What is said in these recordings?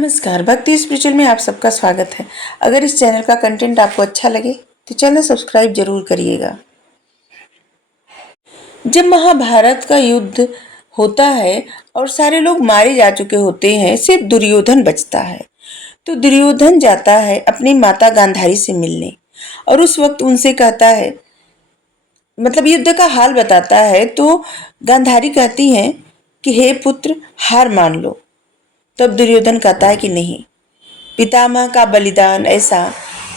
नमस्कार, भक्ति स्पिरिचुअल में आप सबका स्वागत है। अगर इस चैनल का कंटेंट आपको अच्छा लगे तो चैनल सब्सक्राइब जरूर करिएगा। जब महाभारत का युद्ध होता है और सारे लोग मारे जा चुके होते हैं, सिर्फ दुर्योधन बचता है। तो दुर्योधन जाता है अपनी माता गांधारी से मिलने और उस वक्त उनसे कहता है, मतलब युद्ध का हाल बताता है। तो गांधारी कहती हैं कि हे पुत्र, हार मान लो। तब दुर्योधन कहता है कि नहीं, पितामह का बलिदान ऐसा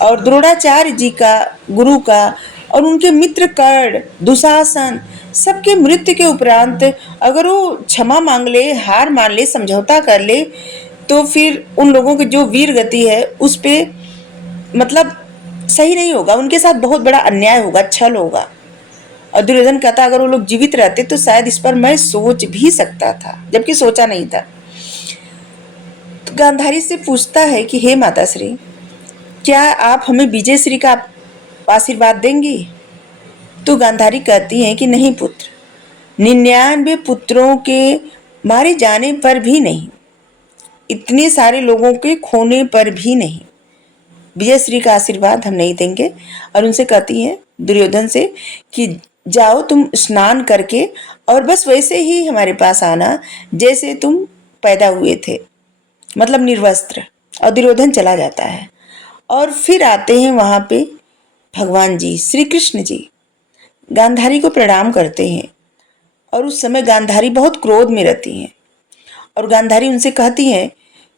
और द्रोणाचार्य जी का, गुरु का और उनके मित्र कर्ण, दुशासन, सबके मृत्यु के उपरांत अगर वो क्षमा मांग ले, हार मान ले, समझौता कर ले, तो फिर उन लोगों की जो वीर गति है उस पे मतलब सही नहीं होगा, उनके साथ बहुत बड़ा अन्याय होगा, छल होगा। और दुर्योधन कहता अगर वो लोग जीवित रहते तो शायद इस पर मैं सोच भी सकता था, जबकि सोचा नहीं था। तो गांधारी से पूछता है कि हे माता श्री, क्या आप हमें विजय श्री का आशीर्वाद देंगी? तो गांधारी कहती हैं कि नहीं पुत्र, 99 पुत्रों के मारे जाने पर भी नहीं, इतने सारे लोगों के खोने पर भी नहीं, विजय श्री का आशीर्वाद हम नहीं देंगे। और उनसे कहती हैं दुर्योधन से कि जाओ तुम स्नान करके और बस वैसे ही हमारे पास आना जैसे तुम पैदा हुए थे, मतलब निर्वस्त्र। और दुर्योधन चला जाता है और फिर आते हैं वहां पे भगवान जी श्री कृष्ण जी, गांधारी को प्रणाम करते हैं। और उस समय गांधारी बहुत क्रोध में रहती हैं और गांधारी उनसे कहती हैं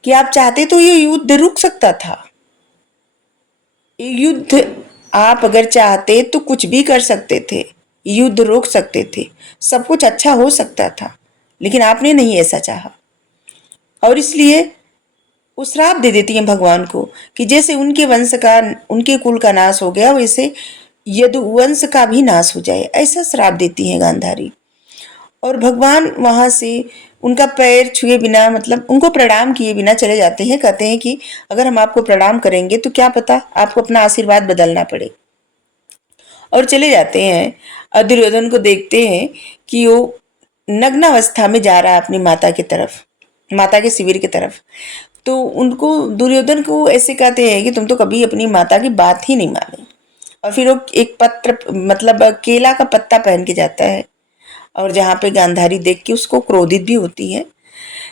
कि आप चाहते तो ये युद्ध रुक सकता था, ये युद्ध आप अगर चाहते तो कुछ भी कर सकते थे, युद्ध रोक सकते थे, सब कुछ अच्छा हो सकता था, लेकिन आपने नहीं ऐसा चाहा। और इसलिए वो श्राप दे देती हैं भगवान को कि जैसे उनके वंश का, उनके कुल का नाश हो गया, वैसे यदुवंश का भी नाश हो जाए, ऐसा श्राप देती हैं गांधारी। और भगवान वहां से उनका पैर छुए बिना, मतलब उनको प्रणाम किए बिना चले जाते हैं। कहते हैं कि अगर हम आपको प्रणाम करेंगे तो क्या पता आपको अपना आशीर्वाद बदलना पड़े। और चले जाते हैं और दुर्योधन को देखते हैं कि वो नग्नावस्था में जा रहा है अपनी माता की तरफ, माता के शिविर की तरफ। तो उनको, दुर्योधन को ऐसे कहते हैं कि तुम तो कभी अपनी माता की बात ही नहीं मानी। और फिर वो एक पत्र, मतलब केला का पत्ता पहन के जाता है और जहाँ पे गांधारी देख के उसको क्रोधित भी होती है।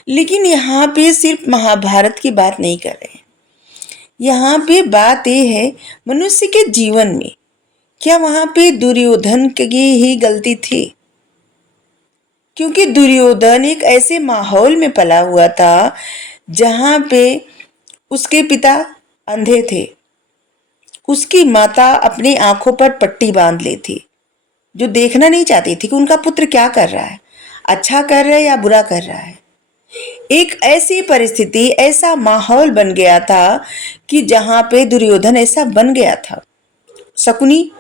लेकिन यहाँ पे सिर्फ महाभारत की बात नहीं कर रहे हैं, यहाँ पे बात ये है मनुष्य के जीवन में, क्या वहां पे दुर्योधन की ही गलती थी? क्योंकि दुर्योधन एक ऐसे माहौल में पला हुआ था जहां पे उसके पिता अंधे थे, उसकी माता अपनी आंखों पर पट्टी बांध ली थी, जो देखना नहीं चाहती थी कि उनका पुत्र क्या कर रहा है, अच्छा कर रहा है या बुरा कर रहा है। एक ऐसी परिस्थिति, ऐसा माहौल बन गया था कि जहां पे दुर्योधन ऐसा बन गया था। शकुनी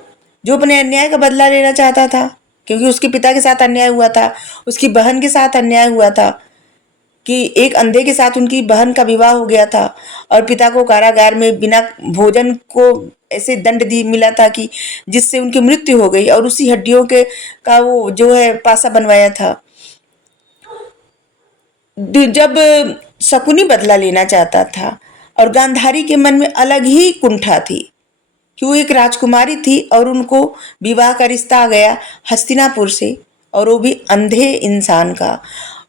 जो अपने अन्याय का बदला लेना चाहता था, क्योंकि उसके पिता के साथ अन्याय हुआ था, उसकी बहन के साथ अन्याय हुआ था कि एक अंधे के साथ उनकी बहन का विवाह हो गया था और पिता को कारागार में बिना भोजन को ऐसे दंड दी मिला था कि जिससे उनकी मृत्यु हो गई, और उसी हड्डियों के का वो जो है पासा बनवाया था। जब शकुनी बदला लेना चाहता था और गांधारी के मन में अलग ही कुंठा थी कि वो एक राजकुमारी थी और उनको विवाह का रिश्ता आ गया हस्तिनापुर से, और वो भी अंधे इंसान का,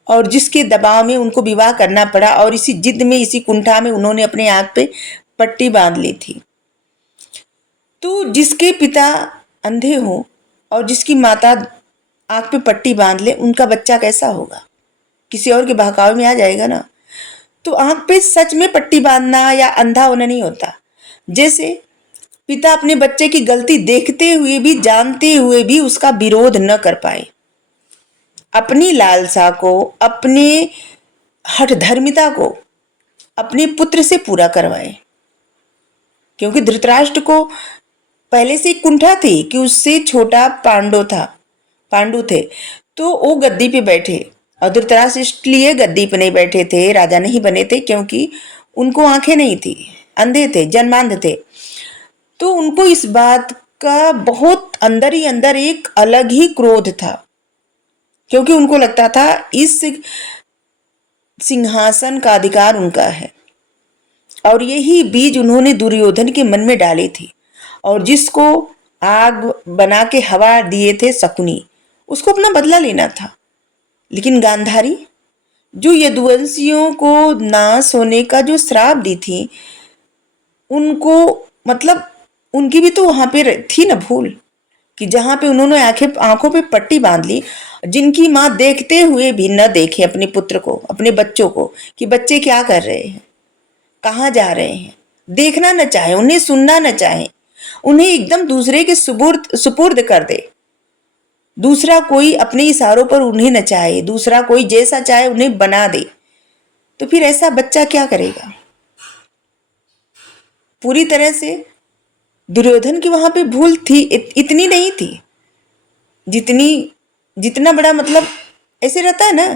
और जिसके दबाव में उनको विवाह करना पड़ा। और इसी जिद में, इसी कुंठा में उन्होंने अपने आंख पे पट्टी बांध ली थी। तो जिसके पिता अंधे हो और जिसकी माता आंख पे पट्टी बांध ले, उनका बच्चा कैसा होगा? किसी और के बहकावे में आ जाएगा ना। तो आंख पे सच में पट्टी बांधना या अंधा होना नहीं होता। जैसे पिता अपने बच्चे की गलती देखते हुए भी, जानते हुए भी उसका विरोध न कर पाए, अपनी लालसा को, अपने हठधर्मिता को अपने पुत्र से पूरा करवाए। क्योंकि धृतराष्ट्र को पहले से एक कुंठा थी कि उससे छोटा पांडु थे, तो वो गद्दी पे बैठे। और धृतराष्ट्र इसलिए गद्दी पे नहीं बैठे थे, राजा नहीं बने थे, क्योंकि उनको आंखें नहीं थी, अंधे थे, जन्मांध थे। तो उनको इस बात का बहुत अंदर ही अंदर एक अलग ही क्रोध था, क्योंकि उनको लगता था इस सिंहासन का अधिकार उनका है, और यही बीज उन्होंने दुर्योधन के मन में डाले थे, और जिसको आग बना के हवा दिए थे शकुनी, उसको अपना बदला लेना था। लेकिन गांधारी, जो यदुवंशियों को नाश होने का जो श्राप दी थी, उनको मतलब उनकी भी तो वहां पे थी ना भूल, कि जहां पे उन्होंने आंखों पे पट्टी बांध ली, जिनकी माँ देखते हुए भी न देखे अपने पुत्र को, अपने बच्चों को, कि बच्चे क्या कर रहे हैं, कहाँ जा रहे हैं, देखना न चाहे, उन्हें सुनना न चाहे, उन्हें एकदम दूसरे के सुपुर्द कर दे, दूसरा कोई अपने इशारों पर उन्हें न चाहे, दूसरा कोई जैसा चाहे उन्हें बना दे, तो फिर ऐसा बच्चा क्या करेगा। पूरी तरह से दुर्योधन की वहां पे भूल थी, इतनी नहीं थी जितनी, जितना बड़ा मतलब ऐसे रहता है ना,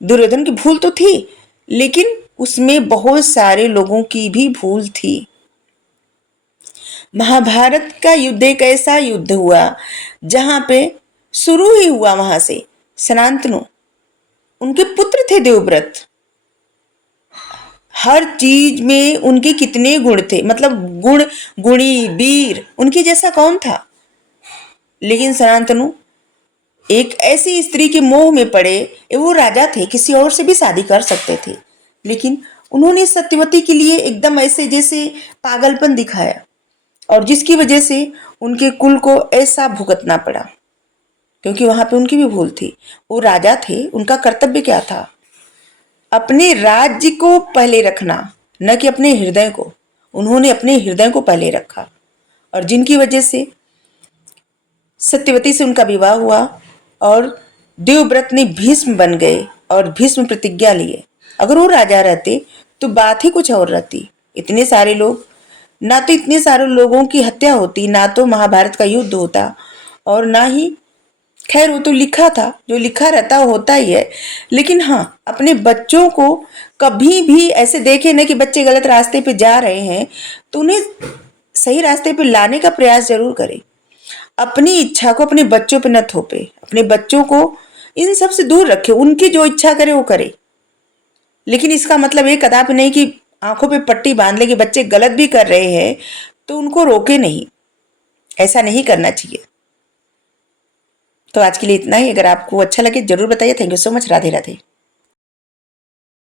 दुर्योधन की भूल तो थी, लेकिन उसमें बहुत सारे लोगों की भी भूल थी। महाभारत का युद्ध एक ऐसा युद्ध हुआ जहां पे शुरू ही हुआ वहां से सनातनु, उनके पुत्र थे देवव्रत, हर चीज में उनके कितने गुण थे, मतलब गुणी वीर, उनके जैसा कौन था। लेकिन सनातनु एक ऐसी स्त्री के मोह में पड़े, वो राजा थे, किसी और से भी शादी कर सकते थे, लेकिन उन्होंने सत्यवती के लिए एकदम ऐसे जैसे पागलपन दिखाया, और जिसकी वजह से उनके कुल को ऐसा भुगतना पड़ा, क्योंकि वहां पे उनकी भी भूल थी। वो राजा थे, उनका कर्तव्य क्या था, अपने राज्य को पहले रखना, न कि अपने हृदय को। उन्होंने अपने हृदय को पहले रखा, और जिनकी वजह से सत्यवती से उनका विवाह हुआ, और देवव्रत ने भीष्म बन गए और भीष्म प्रतिज्ञा लिए। अगर वो राजा रहते तो बात ही कुछ और रहती। इतने सारे लोग, ना तो इतने सारे लोगों की हत्या होती, ना तो महाभारत का युद्ध होता, और ना ही, खैर वो तो लिखा था, जो लिखा रहता होता ही है। लेकिन हाँ, अपने बच्चों को कभी भी ऐसे देखे न कि बच्चे गलत रास्ते पे जा रहे हैं, तो उन्हें सही रास्ते पे लाने का प्रयास जरूर करें। अपनी इच्छा को अपने बच्चों पे न थोपे, अपने बच्चों को इन सब से दूर रखे, उनकी जो इच्छा करे वो करे। लेकिन इसका मतलब ये कदापि नहीं कि आंखों पे पट्टी बांध ले कि बच्चे गलत भी कर रहे हैं तो उनको रोके नहीं, ऐसा नहीं करना चाहिए। तो आज के लिए इतना ही। अगर आपको अच्छा लगे जरूर बताइए। Thank you so much. Radhe Radhe.